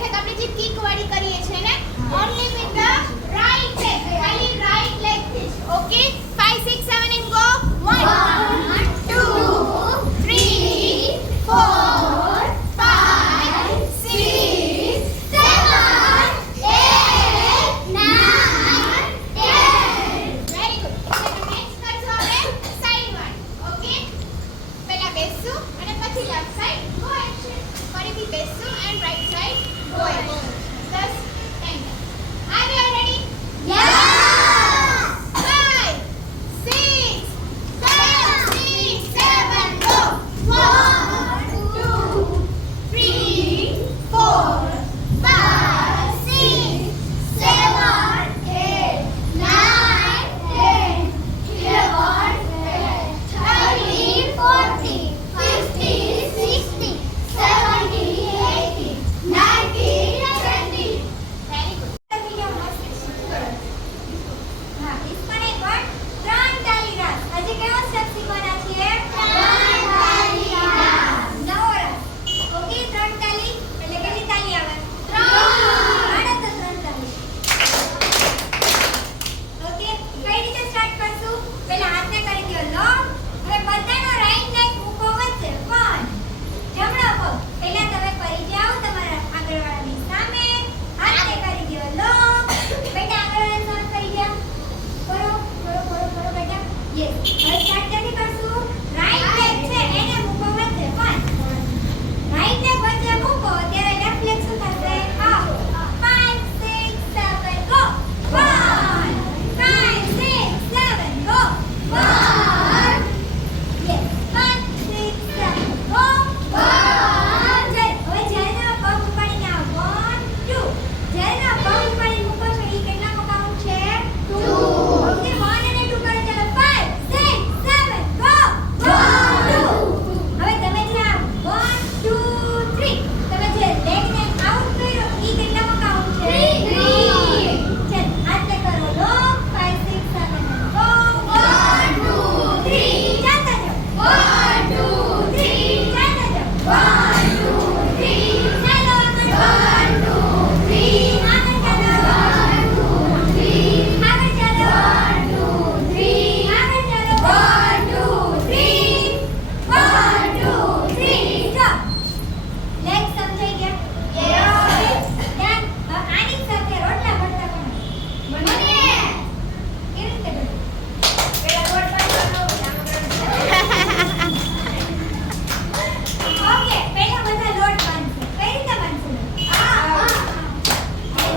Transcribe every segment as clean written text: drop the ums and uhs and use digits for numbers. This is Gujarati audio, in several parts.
બેઠક આપણે જે કિક વાળી કરીએ છીએ ને only with the right leg ખાલી right leg થી okay 5 6 7 and go 1 2 3 4 5 6 7 8 9 10 very good next કરજો હવે સાઈડ વન ઓકે પહેલા બેસશું અને પછી લેફ્ટ સાઈડ ગો એક્શન ફરીથી બેસશું and right side go action 10 10 Are you all ready? Yeah! 5 6 7 go 1 2 3 4 5 6 7 8 9 10 11 12 13 14 15 16 17 18 19 20 very good હા ઇસ્કોને પણ ત્રણ તાલી રાસ આજે કેવો સ્ટેપ શીખવાના છીએ ત્રણ તાલી રાસ નવો રાસ ઓકે ત્રણ તાલી એટલે કેટલી તાલી આવે ત્રણ આડે તો ત્રણ તાલી ઓકે કઈ રીતે સ્ટાર્ટ કરશું પહેલા હાથને કરી દો લોક હવે બધાનો રાઈટ લેગ ઊભો વચ્ચે પણ જમણો પગ પહેલા તમે કરી જાઓ તમારા આગળવાળાની સામે હાથને કરી દો લોક બેટા આગળવાળાની સામે કરી જાઓ કરો બેટા યસ હવે સ્ટાર્ટ ક્યાંથી કરશું રાઈટ લેગ છે એને મૂકો વચ્ચે પણ રાઈટ લેગ વચ્ચે મૂકો ત્યારે લેફ્ટ લેગ શું થશે આવ 5 6 7 go 1 5 6 7 go 1 યસ 5 6 7 go 1 હવે જ્યારે પગ ઉપાડીને આવ 1 2 જ્યારે પગ ઉપાડીને મૂકો છો એ કેટલામો કાઉન્ટ છે 2 ઓકે 1 અને 2 કરો ચાલો 5 6 7 go 1 2 હવે તમે જે આ 1 2 3 તમે જે લેગને આઉટ કર્યો એ કેટલામો કાઉન્ટ છે 3 ચલ હાથે કરો લો 5 6 7 go 1 2 3 ચાલતા જાઓ 1 2 3 ચાલતા જાઓ 1 2 3 ચાલો આગળ 1 2 3 આગળ ચાલો 1 2 3 આગળ ચાલો 1 2 3 આગળ ચાલો 1 2 3 1 2 3 જો લેગ સમજાઈ ગયા ધ્યાન આની સાથે રોટલા ભરતા કોણ મને કેવી રીતે ભરતા પેલા રોટ બાંધવાનો ઓકે પહેલા બધા લોટ બાંધશે કઈ રીતે બાંધશું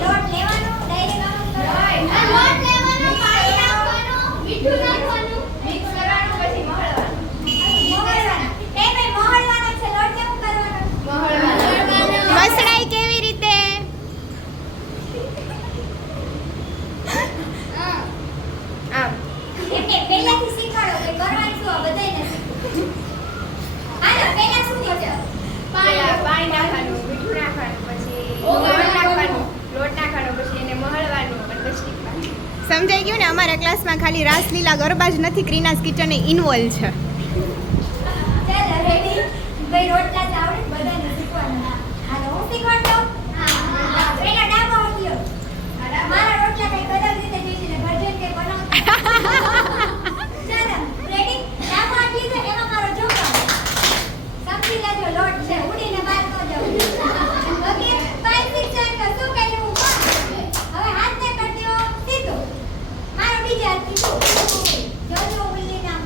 લોટ લેવાનો ડાયરેક્ટ આમ કરવાનો લોટ લેવાનો પાણી નાખવાનો મીઠું નાખવાનું મિક્સ કરવાનું પછી મહળવાનું એ ભાઈ મહળવાનો છે લોટ કેવું કરવાનો મહળવાનો મસળાઈ કેવી રીતે આમ એમને પહેલાથી શીખવાડો કે કરવાનું શું આ બધાયને હાલો પહેલા શું કરજો પાણી નાખવાનું મીઠું નાખવાનું પછી લોટ નાખવાનો પછી એને મહળવાનું અને પછી સમજાઈ ગયું ને અમારા ક્લાસમાં ખાલી રાસલીલા ગરબા જ નથી ક્રીનાસ કિચન ઇન્વોલ્વ છે ચાલો રેડી ભાઈ રોટલા જ આવડે બધાને શીખવાનું હાલો હું શીખવાડ દઉં હા પહેલા ડાબો હાથ લ્યો મારા રોટલા કઈ અલગ રીતે જોઈશે ને ભરજન કે બનાવતા ચાલો રેડી ડાબો હાથ લીધો એમાં મારો જોકો સમજી લેજો લોટ છે ઉડીને બહાર ન જાવ ઓકે 5 6 7 શું કર્યું હવે હાથને કરી દો સીધો મારો બીજા હાથ સીધો જોજો ઉડી ના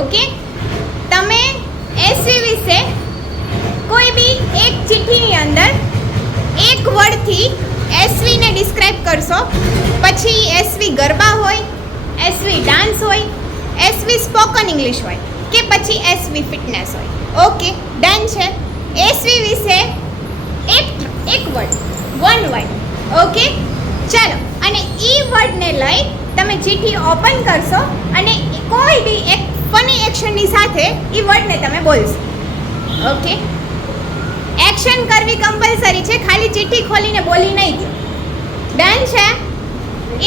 ઓકે, તમે એસવી વિશે કોઈ બી એક ચિઠ્ઠીની અંદર એક વર્ડથી એસવીને ડિસ્ક્રાઇબ કરશો. પછી એસવી ગરબા હોય, એસવી ડાન્સ હોય, એસવી સ્પોકન ઇંગ્લિશ હોય કે પછી એસવી ફિટનેસ હોય. ઓકે, ડન છે. એસવી વિશે એક વર્ડ, વન વર્ડ. ઓકે, ચાલો. અને ઈ વર્ડને લઈ તમે ચિઠ્ઠી ઓપન કરશો અને કોઈ બી એક ફની એક્શનની સાથે ઈ વર્ડને તમે બોલશો. ઓકે, એક્શન કરવી કમ્પલસરી છે, ખાલી ચિઠ્ઠી ખોલીને બોલી નહીં દો. ડન છે.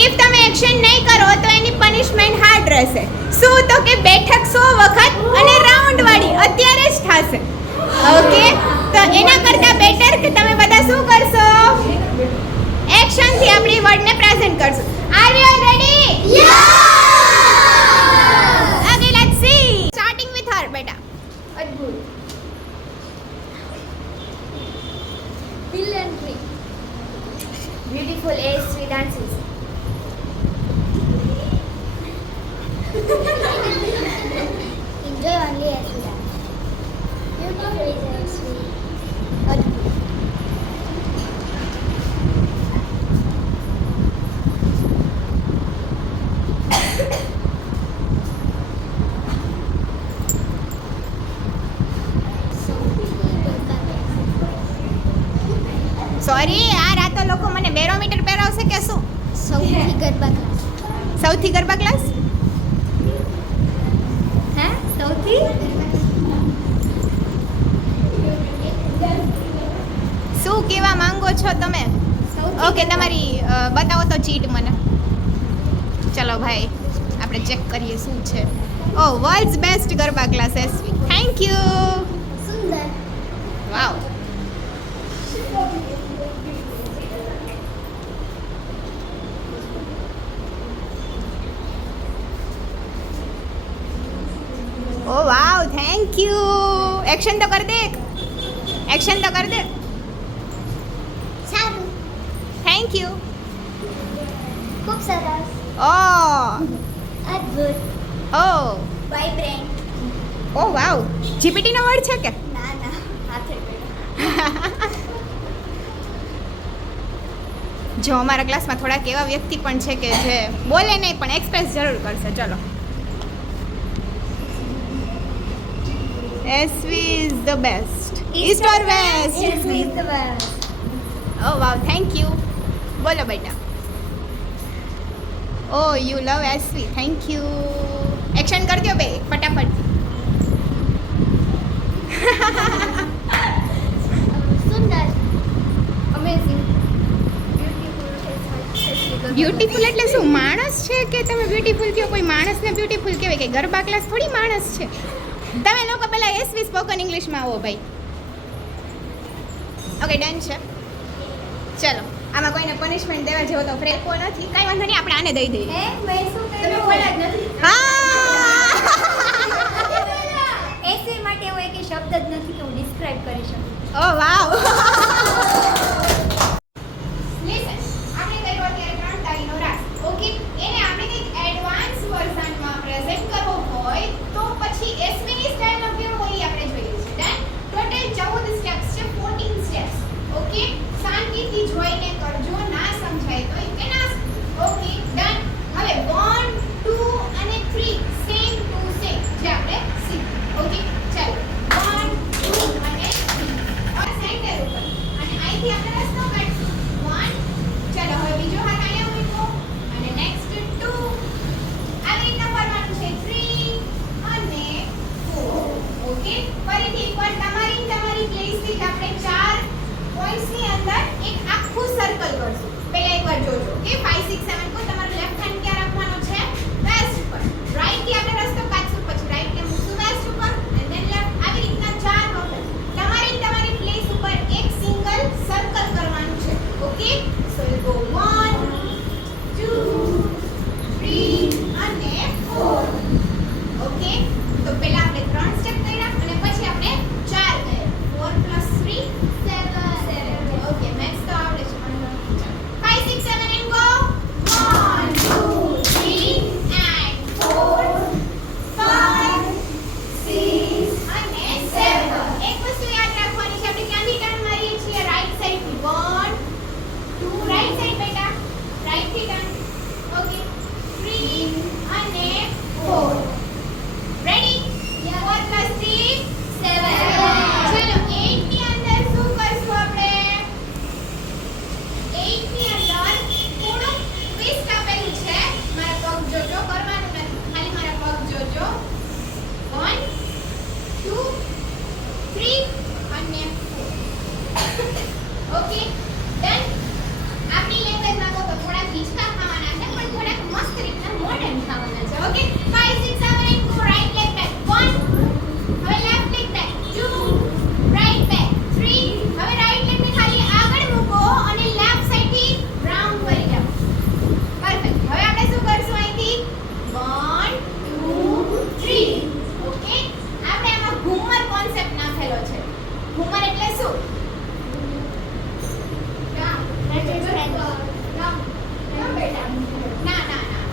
ઇફ તમે એક્શન નહીં કરો તો એની પનિશમેન્ટ હાર્ડ રહેશે. શું તો કે બેઠક 100 વખત અને રાઉન્ડ વાળી અત્યારે જ થશે. ઓકે, તો એના કરતાં બેટર કે તમે બધા શું કરશો, એક્શનથી આપણી વર્ડને પ્રેઝન્ટ કરશો. Are you all ready? Okay, let's see. Starting with her બેટા. અદ્ભુત. Brilliantly. Beautiful ASV dances. Enjoy only as we dance. Beautiful is as we. અદ્ભુત. સોરી યાર, આ તો લોકો મને બેરોમીટર પહેરાવશે કે શું? સૌથી ગરબા ક્લાસ. સૌથી ગરબા ક્લાસ? હે? સૌથી? શું કહેવા માંગો છો તમે? ઓકે, તમારી બતાવો તો ચીટ મને. ચલો ભાઈ, આપણે ચેક કરીએ શું છે. Oh, world's best garba class SV. Thank you. સુંદર. Wow. Oh wow, thank you. Action તો કર દે, એક્શન તો કર દે. સારું. Thank you. ખૂબ સરસ. ઓ અદ્ભુત. ઓ વાઇબ્રન્ટ. ઓ વાવ, જીપીટીનો વર્ડ છે કે? ના ના, હાથે કર્યું. જો અમારા ક્લાસમાં થોડાક એવા વ્યક્તિ પણ છે કે જે બોલે નહીં પણ એક્સપ્રેસ જરૂર કરશે. ચલો, SV is the best. East or west? SV is the best. Oh wow, thank you. બોલો બેટા. Oh you love SV. Thank you. Action કરી દો બે ફટાફટ. સુંદર. અમેઝિંગ. બ્યુટીફુલ એટલે શું, માણસ છે કે તમે બ્યુટીફુલ કહો? કોઈ માણસને બ્યુટીફુલ કહેવાય કે? ગરબા ક્લાસ થોડી માણસ છે. તમે લોકો પહેલા એસવી સ્પોકન ઇંગ્લિશમાં આવો ભાઈ. ઓકે, ડન છે. ચલો, આમાં કોઈને પનિશમેન્ટ દેવા જેવો તો ફ્રેકો નથી. કાંઈ વાંધો નહીં, આપણે આને દઈ દઈએ. હે, મેં શું તમે કર્યું? બોલ્યા જ નથી. હા. એસવી માટે એવો એક શબ્દ જ નથી કે હું ડિસ્ક્રાઇબ કરી શકું. ઓ વાવ. લિસન, આપણે કર્યો અત્યારે 3 તાળીનો રાસ. ઓકે, એને આપણે કંઈક એડવાન્સ વર્ઝનમાં પ્રેઝન્ટ કરવો હોય તો પછી એસવી ની સ્ટાઇલમાં કેવો હોય એ આપણે જોઈએ છે. ડન. ટોટલ 14 સ્ટેપ્સ છે, 14 સ્ટેપ્સ. ઓકે, શાંતિથી જોઈને કરજો, ના સમજાય તો you can ask. Okay, done. હવે 1 2 અને 3 સેમ ટુ સેમ જે આપણે શીખ્યું. ઓકે, ચાલો 1 2 અને 3 ઓર સેન્ટર ઉપર અને અહીંથી આપણે થવાના છે. Okay 5 6 7 8 go right leg back 1. હવે left leg back 2. right back 3. હવે રાઈટ લેગ ને ખાલી આગળ મૂકો અને લેફ્ટ સાઈડ થી રાઉન્ડ કરી જાઓ. પરફેક્ટ. હવે આપણે શું કરશું અહીંથી 1 2 3. ઓકે આપણે આમાં ઘૂમર કોન્સેપ્ટ નાખેલો છે. ઘૂમર એટલે શું? ના ના ના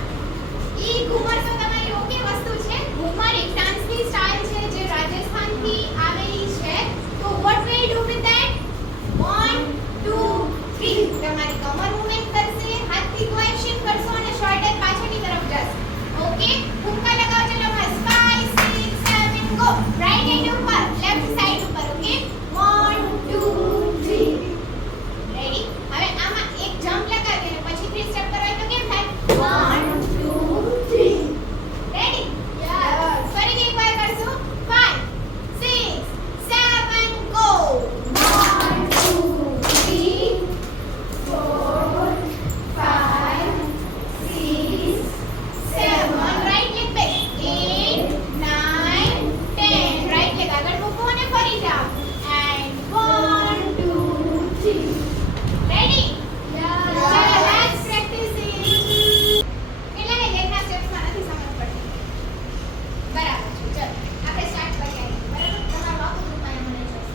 ઈ ઘૂમર તો તમારી ઓકે વસ્તુ છે. ઘૂમર એક ડાન્સની સ્ટાઇલ છે જે રાજસ્થાનથી આવેલી છે. તો what will you do with that? 1 2 3 તમારી કમર મૂવમેન્ટ કરશે, હાથથી કો એક્શન કરશો અને શોલ્ડર પાછળની તરફ જશે. ઓકે ઠુમકા લગાવો. ચલો બસ 5 6 7 ગો. રાઈટ હેન્ડ ઉપર, લેફ્ટ સાઈડ ઉપર. Okay 1 2 3 ready. હવે આમાં એક જમ્પ લગાવી અને પછી 3 સ્ટેપ કરવા તો કેમ થાય? 1 2 3 રેડી. યસ. ફરીથી એકવાર કરશું. 5 6 7 go. 1 2 3 4 5 6 7 right leg back 8 9 10 right leg આગળ મૂકો અને ફરી જાઓ એન્ડ 1 2 3 રેડી. ચલો લેટ્સ પ્રેક્ટિસ ઇટ. કેટલાને લેગના સ્ટેપ્સમાં નથી સમજ પડતી? બરાબર છે. ચલો આપણે સ્ટાર્ટ કરીએ. બરાબર તમારું આખું ગ્રુપ મને જોશે.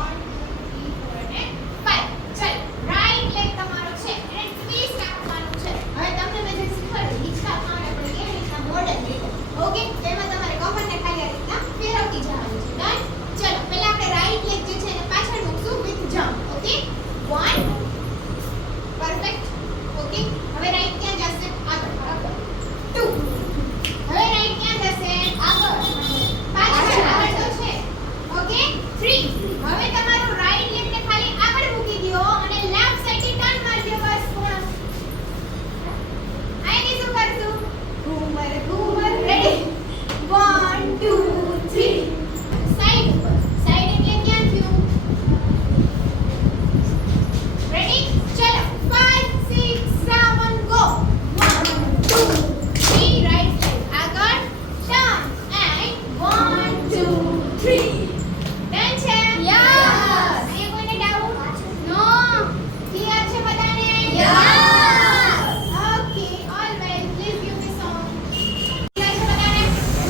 1 2 3 4 અને 5. ચલો રાઈટ લેગ તમારો છે એને ટ્વિસ્ટ આપવાનું છે. હવે તમને મેં જે શીખવાડ્યું હિંચકા ખાવાના પણ એ રીતના મોડલ રીતે. ઓકે તેમાં તમારે કમરને ખાલી આ રીતના ફેરવતી જવાની છે. ડન. ચલો પહેલા આપણે રાઈટ લેગ જે છે એને પાછળ મૂકશું with jump. Okay 1 perfect. Okay હવે રાઈટ ક્યાં જશે? આગળ. 2 હવે રાઈટ ક્યાં જશે? આગળ. પાછળ આગળ તો છે. ઓકે 3 હવે તમારું રાઈટ લેગ ને ખાલી આગળ મૂકી દો અને લેફ્ટ સાઈડ થી ટર્ન મારી દો. બસ પૂર્ણ. આની શું કરશું? ઘૂમર ઘૂમર. રેડી 1 2 3 સાઈડ ઉપર. સાઈડ એટલે ક્યાં થયું? રેડી ચલો 5 6 7 ગો. 1 2 3 રાઈટ સાઈડ આગળ ટર્ન એન્ડ 1 2 3 ડન છે. યસ. એ કોઈને ડાઉટ? નો. ક્લિયર છે બધાને? Yes. Okay always please give me song. Clear છે બધાને?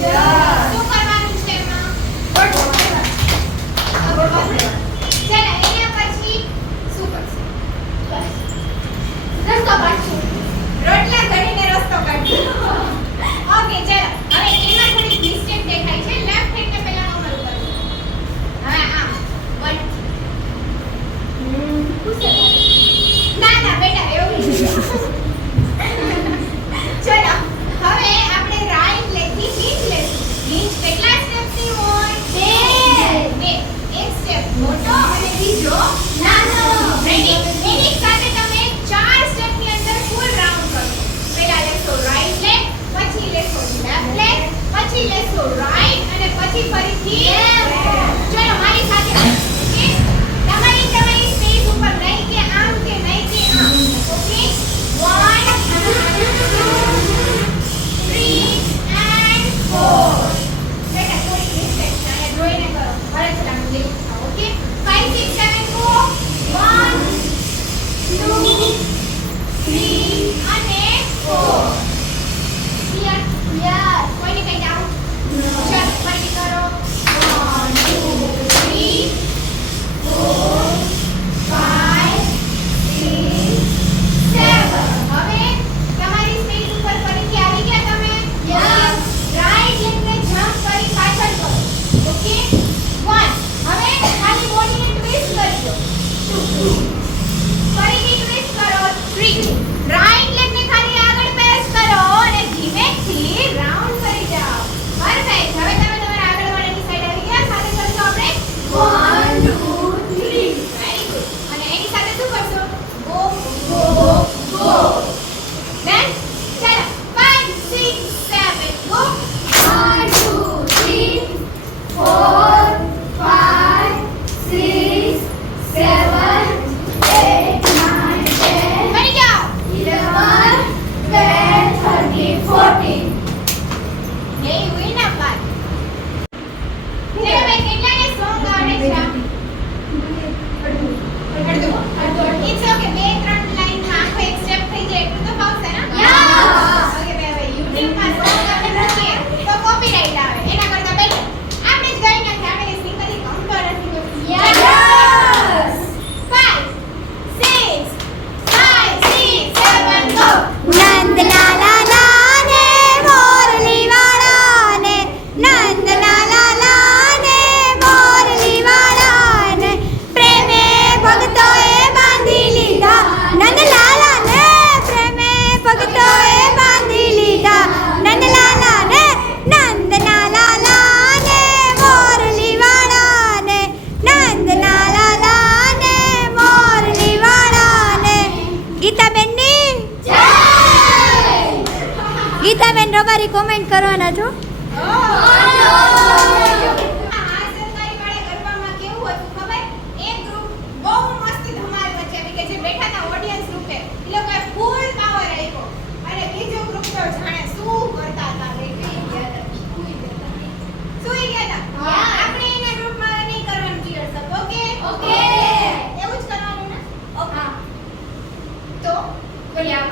યસ. શું કરવાનું છે એમાં? ચલો એના પછી શું કરશું? રસ્તો કાઢશું. રોટલા ઘડીને રસ્તો કાઢશું. ઓકે ચલો હવે એમાં થોડી મિસ્ટેક દેખાય છે. લેફ્ટ હેન્ડ ને પહેલા નોર્મલ કરશું. હવે આમ 1 ના ના બેટા એવું નહીં. ચલો હવે આપણે રાઈટ લેગ થી હિંચ લેશું. હિંચ કેટલા સ્ટેપ્સની હોય? 2. એક સ્ટેપ મોટો અને બીજો નાનો. રેડી. એની સાથે તમે 4 સ્ટેપની અંદર ફૂલ રાઉન્ડ કરશો. પહેલા લેશો રાઈટ લેગ, પછી લેશો લેફ્ટ લેગ, પછી લેશો રાઈટ અને પછી ફરીથી લેફ્ટ. ચલો મારી સાથે ઓકે. તમારી સ્પેસ ઉપર નહીં કે આમ કે નહીં કે આમ. Okay 1 2 3 and 4. બેટા થોડી મિસ્ટેક છે અને જોઈને કરો. ભલે ચલા હું દેખું. Okay 5 6 7 go. 1 2 3 અને 4. ક્લિયર? યસ. કોઈને કઈ ડાઉટ? ચલો ફરી કરો. 1 2 3 4 5 6 7. હવે તમારી સ્પેસ ઉપર ફરીથી આવી ગયા તમે? યસ. રાઈટ લેગને જમ્પ કરી પાછળ કરો. ઓકે 1 હવે ખાલી બોડીને ટ્વિસ્ટ કરી દો. 2 ફરીથી ટ્વિસ્ટ કરો. 3 રાઈટ લેગને ખાલી આગળ પેસ કરો અને ધીમેથી રાઉન્ડ કરી જાઓ. બેન રબારી કોમેન્ટ કરવાના છો સરકારી વાળા ગરબામાં કેવું હતું ખબર? એક ગ્રુપ બહુ મસ્ત ધમાલ મચાવી કે જે બેઠા હતા ઓડિયન્સ રૂપે એ લોકોએ ફૂલ પાવર આપ્યો અને બીજું ગ્રુપ તો જાણે શું કરતા હતા સુઈ ગયા હતા. આપણે એના ગ્રુપમાં નહીં કરવાનું ચીયર્સ અપ. ઓકે એવું જ કરવાનું ને. ઓકે તો બોલ્યા